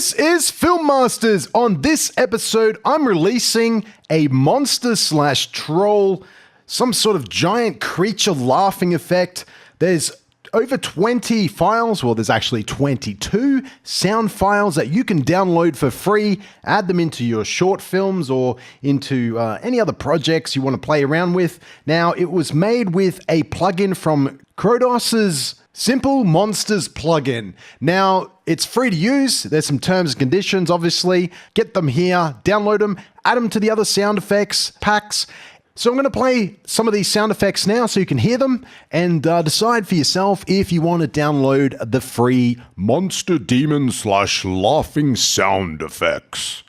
This is Film Masters. On this episode, I'm releasing a monster/troll, some sort of giant creature laughing effect. There's over 20 files, well, there's actually 22 sound files that you can download for free, add them into your short films or into any other projects you want to play around with. Now, it was made with a plugin from Crodos's Simple Monsters plugin. Now, it's free to use. There's some terms and conditions, obviously. Get them here, download them, add them to the other sound effects packs. So I'm going to play some of these sound effects now so you can hear them and decide for yourself if you want to download the free Monster Demon / Laughing sound effects.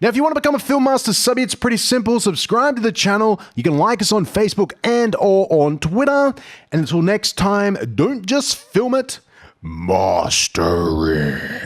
Now, if you want to become a Film Master subby, it's pretty simple. Subscribe to the channel. You can like us on Facebook and or on Twitter. And until next time, don't just film it, master it.